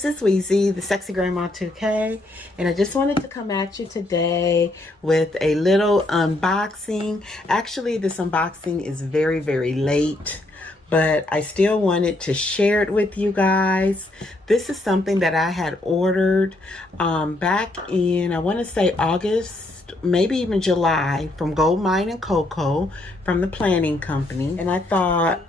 this is Weezy, the Sexy Grandma 2K, and I just wanted to come at you today with a little unboxing. Actually, this unboxing is very, very late, but I still wanted to share it with you guys. This is something that I had ordered back in, I want to say August, maybe even July, from Goldmine and Coco, from the planning company. And I thought,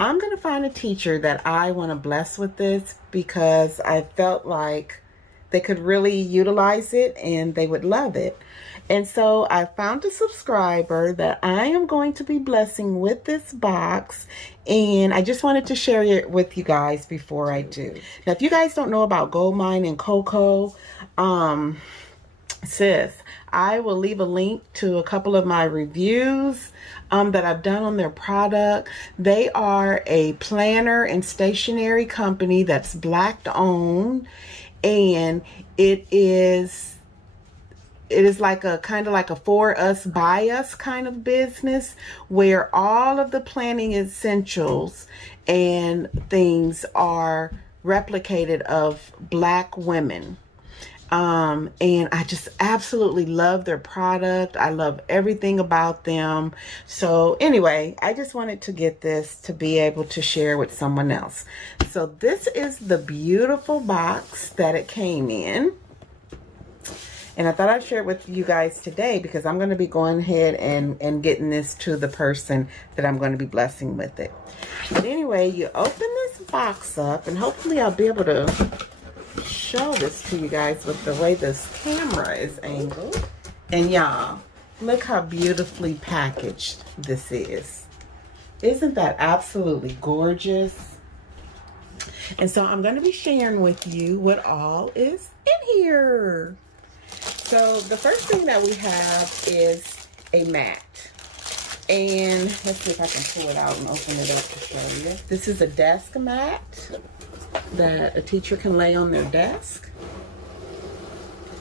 I'm going to find a teacher that I want to bless with this because I felt like they could really utilize it and they would love it. And so I found a subscriber that I am going to be blessing with this box, and I just wanted to share it with you guys before I do. Now, if you guys don't know about Goldmine and Coco, sis, I will leave a link to a couple of my reviews that I've done on their product. They are a planner and stationery company that's Black owned, and it is like a kind of like a for us by us kind of business where all of the planning essentials and things are replicated of Black women. And I just absolutely love their product. I love everything about them. So anyway, I just wanted to get this to be able to share with someone else. So this is the beautiful box that it came in. And I thought I'd share it with you guys today because I'm going to be going ahead and getting this to the person that I'm going to be blessing with it. But anyway, you open this box up, and hopefully I'll be able to show this to you guys with the way this camera is angled. And y'all, look how beautifully packaged this is. Isn't that absolutely gorgeous? And so I'm going to be sharing with you what all is in here. So the first thing that we have is a mat. And let's see if I can pull it out and open it up to show you. This is a desk mat that a teacher can lay on their desk.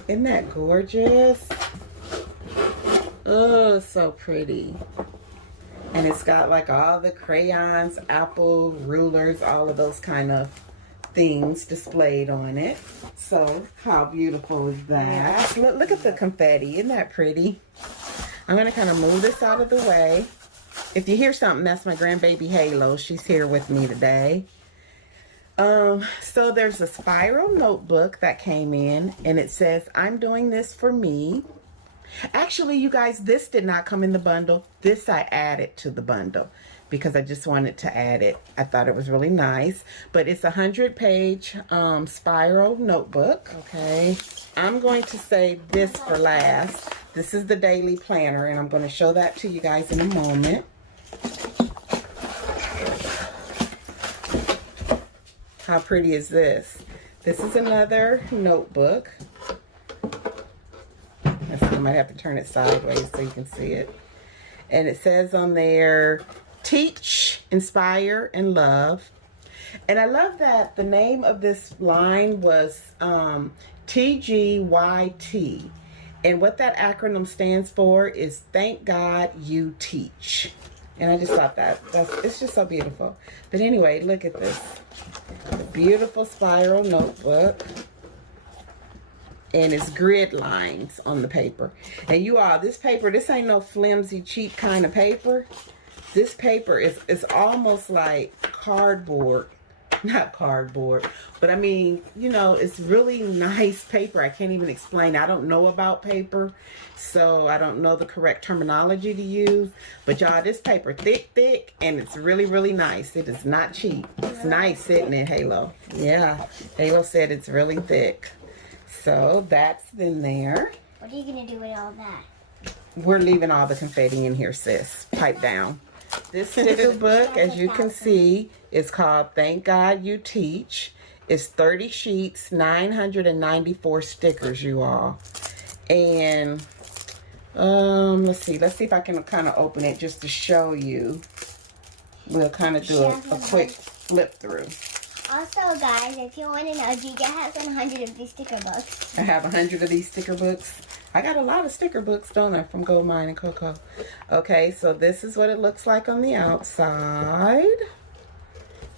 Isn't that gorgeous? Oh, so pretty. And it's got like all the crayons, Apple, rulers, all of those kind of things displayed on it. So how beautiful is that? Look at the confetti. Isn't that pretty? I'm going to kind of move this out of the way. If you hear something, that's my grandbaby Halo. She's here with me today. So there's a spiral notebook that came in, and it says, I'm doing this for me. Actually, you guys, this did not come in the bundle. This I added to the bundle because I just wanted to add it. I thought it was really nice, but it's a 100-page spiral notebook. Okay, I'm going to save this for last. This is the daily planner, and I'm going to show that to you guys in a moment. How pretty is this? This is another notebook. I might have to turn it sideways so you can see it. And it says on there, teach, inspire, and love. And I love that the name of this line was TGYT. And what that acronym stands for is Thank God You Teach. And I just thought it's just so beautiful. But anyway, look at this. The beautiful spiral notebook. And it's grid lines on the paper. And you all, this paper, this ain't no flimsy, cheap kind of paper. This paper is almost like cardboard. Not cardboard, but I mean, you know, it's really nice paper. I can't even explain. I don't know about paper, so I don't know the correct terminology to use. But y'all, this paper thick, and it's really, really nice. It is not cheap. It's nice, isn't it, Halo? Yeah, Halo said it's really thick. So that's in there. What are you going to do with all that? We're leaving all the confetti in here, sis. Pipe down. This sticker book, as you can see, is called Thank God You Teach. It's 30 sheets, 994 stickers, you all. And let's see if I can kind of open it just to show you. We'll kind of do a quick flip through. Also, guys, if you want to know, Giga has 100 of these sticker books. I have 100 of these sticker books. I got a lot of sticker books, don't I, from Goldmine and Coco. Okay, so this is what it looks like on the outside.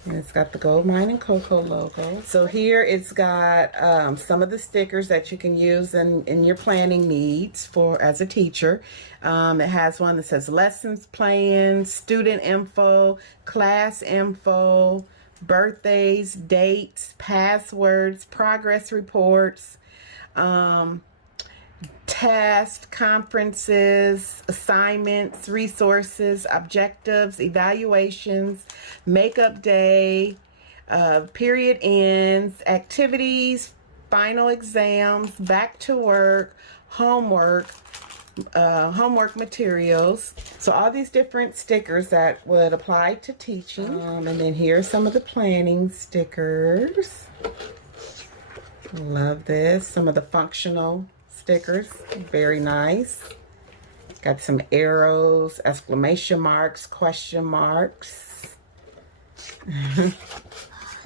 And it's got the Gold Mine and Coco logo. So here it's got some of the stickers that you can use in your planning needs for as a teacher. It has one that says lessons plans, student info, class info, birthdays, dates, passwords, progress reports, tests, conferences, assignments, resources, objectives, evaluations, makeup day, period ends, activities, final exams, back to work, homework, homework materials. So all these different stickers that would apply to teaching. And then here's some of the planning stickers. Love this. Some of the functional stickers, very nice. Got some arrows, exclamation marks, question marks.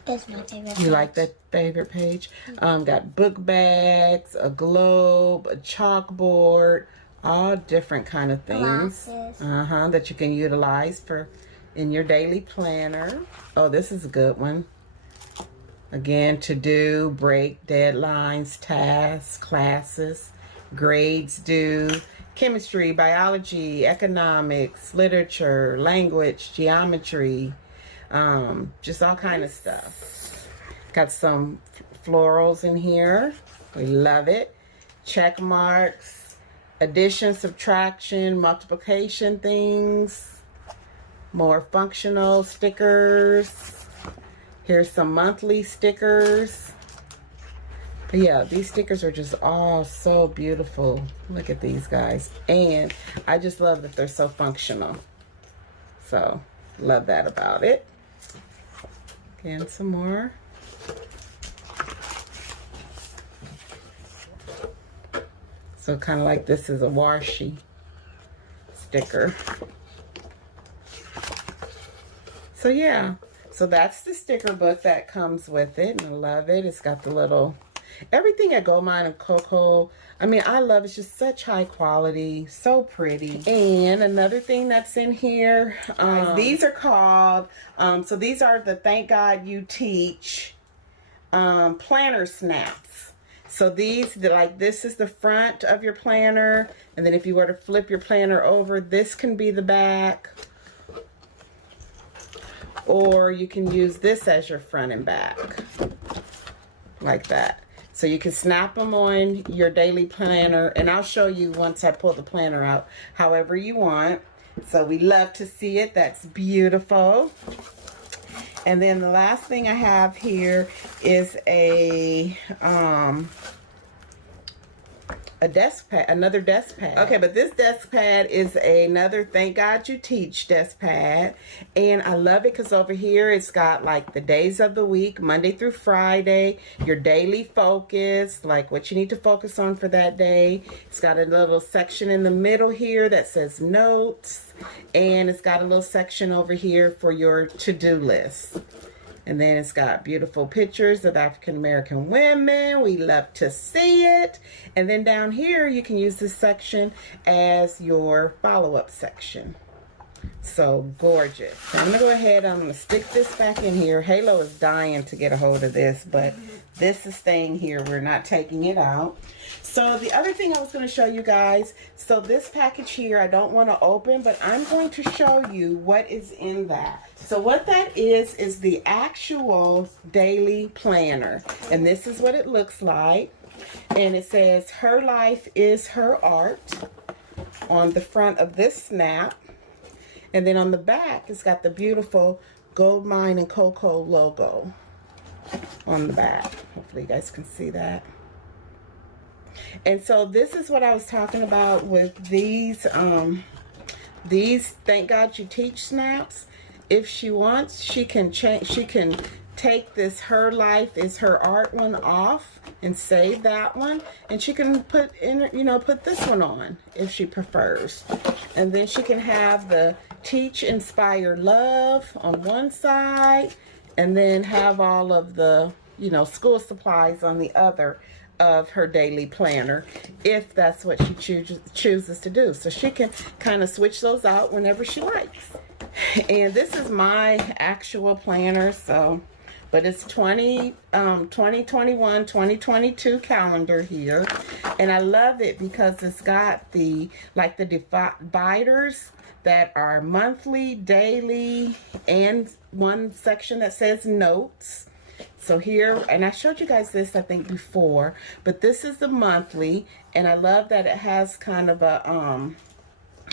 That's my favorite. You like that favorite page? Got book bags, a globe, a chalkboard, all different kind of things. Glasses. That you can utilize for in your daily planner. Oh, this is a good one. Again, to do, break, deadlines, tasks, classes, grades due, chemistry, biology, economics, literature, language, geometry, just all kind of stuff. Got some florals in here. We love it. Check marks, addition, subtraction, multiplication things, more functional stickers. Here's some monthly stickers. But yeah, these stickers are just all so beautiful. Look at these guys. And I just love that they're so functional. So, love that about it. Again, some more. So kind of like this is a washi sticker. So yeah. So that's the sticker book that comes with it, and I love it. It's got the little, everything at Gold Mine and Coco. I mean, I love it. It's just such high quality, so pretty. And another thing that's in here, these are called, so these are the Thank God You Teach planner snaps. So these, like this is the front of your planner, and then if you were to flip your planner over, this can be the back. Or you can use this as your front and back, like that. So you can snap them on your daily planner, and I'll show you once I pull the planner out, however you want. So we love to see it. That's beautiful. And then the last thing I have here is a desk pad, another desk pad. Okay, but this desk pad is another Thank God You Teach desk pad, and I love it because over here it's got like the days of the week, Monday through Friday, your daily focus, like what you need to focus on for that day. It's got a little section in the middle here that says notes, and it's got a little section over here for your to-do list. And then it's got beautiful pictures of African American women. We love to see it. And then down here, you can use this section as your follow-up section. So gorgeous. So I'm gonna go ahead, I'm gonna stick this back in here. Halo is dying to get a hold of this, but this is staying here. We're not taking it out. So the other thing I was going to show you guys, so this package here I don't want to open, but I'm going to show you what is in that. So what that is the actual daily planner, and this is what it looks like. And it says her life is her art on the front of this snap, and then on the back it's got the beautiful Gold Mine and Coco logo on the back. Hopefully you guys can see that. And so this is what I was talking about with these Thank God You Teach snaps. If she wants, she can change, she can take this Her Life is Her Art one off and save that one, and she can put in, you know, put this one on if she prefers. And then she can have the Teach Inspire Love on one side, and then have all of the, you know, school supplies on the other of her daily planner, if that's what she chooses to do. So she can kind of switch those out whenever she likes. And this is my actual planner, so, but it's 2021, 2022 calendar here. And I love it because it's got the, like the dividers that are monthly, daily, and one section that says notes. So here, and I showed you guys this I think before, but this is the monthly, and I love that it has kind of a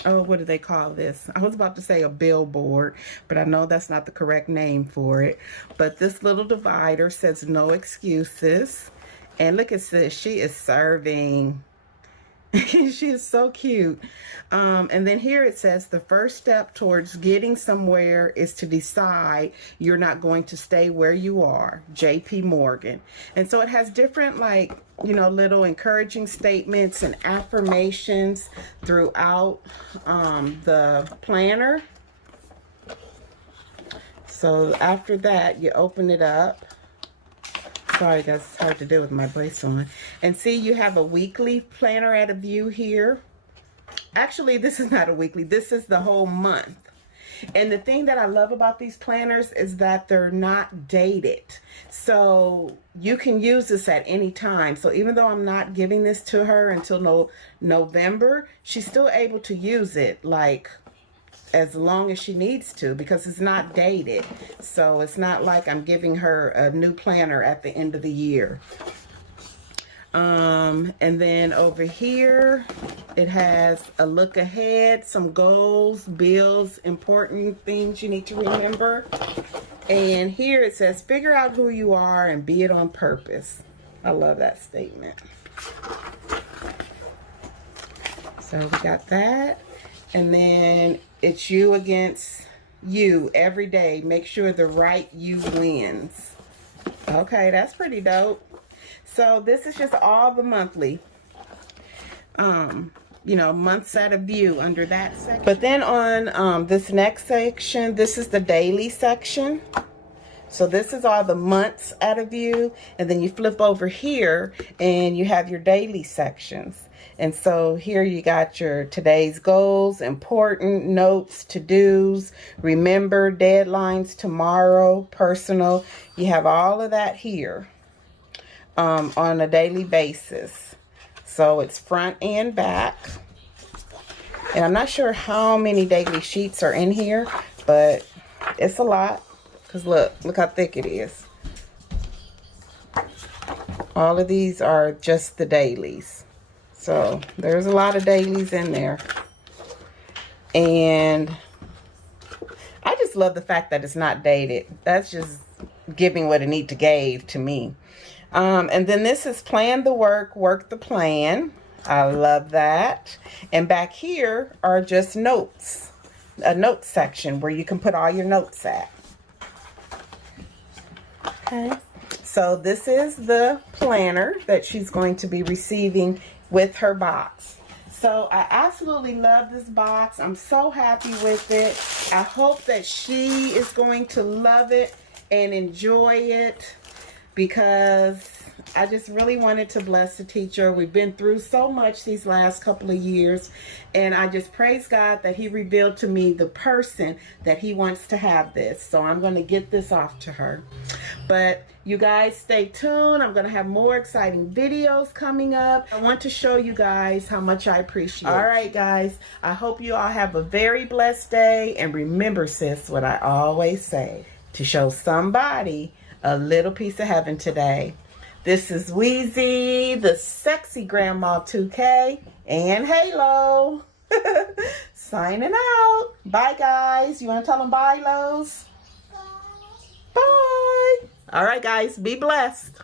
oh, what do they call this? I was about to say a billboard, but I know that's not the correct name for it. But this little divider says no excuses. And look at this, she is serving. She is so cute. And then here it says the first step towards getting somewhere is to decide you're not going to stay where you are. J.P. Morgan. And so it has different, like, you know, little encouraging statements and affirmations throughout the planner. So after that, you open it up. Sorry guys, it's hard to do with my brace on. And see, you have a weekly planner at a view here. Actually, this is not a weekly, this is the whole month. And the thing that I love about these planners is that they're not dated. So you can use this at any time. So even though I'm not giving this to her until November, she's still able to use it like as long as she needs to, because it's not dated. So it's not like I'm giving her a new planner at the end of the year. And then over here, it has a look ahead, some goals, bills, important things you need to remember. And here it says, figure out who you are and be it on purpose. I love that statement. So we got that. And then it's you against you every day. Make sure the right you wins. Okay, that's pretty dope. So this is just all the monthly, you know, months at a view under that section. But then on this next section, this is the daily section. So this is all the months at a view. And then you flip over here and you have your daily sections. And so here you got your today's goals, important, notes, to-dos, remember, deadlines, tomorrow, personal. You have all of that here on a daily basis. So it's front and back. And I'm not sure how many daily sheets are in here, but it's a lot. Because look how thick it is. All of these are just the dailies. So there's a lot of dailies in there. And I just love the fact that it's not dated. That's just giving what it need to give to me. And then this is plan the work, work the plan. I love that. And back here are just notes. A note section where you can put all your notes at. Okay. So this is the planner that she's going to be receiving with her box. So I absolutely love this box. I'm so happy with it. I hope that she is going to love it and enjoy it, because I just really wanted to bless the teacher. We've been through so much these last couple of years, and I just praise God that he revealed to me the person that he wants to have this. So I'm going to get this off to her. But you guys stay tuned. I'm going to have more exciting videos coming up. I want to show you guys how much I appreciate it. All right, guys. I hope you all have a very blessed day. And remember, sis, what I always say, to show somebody a little piece of heaven today. This is Weezette, the sexy Grandma 2K, and Halo. Signing out. Bye, guys. You want to tell them bye, Lowe's? Bye. All right, guys. Be blessed.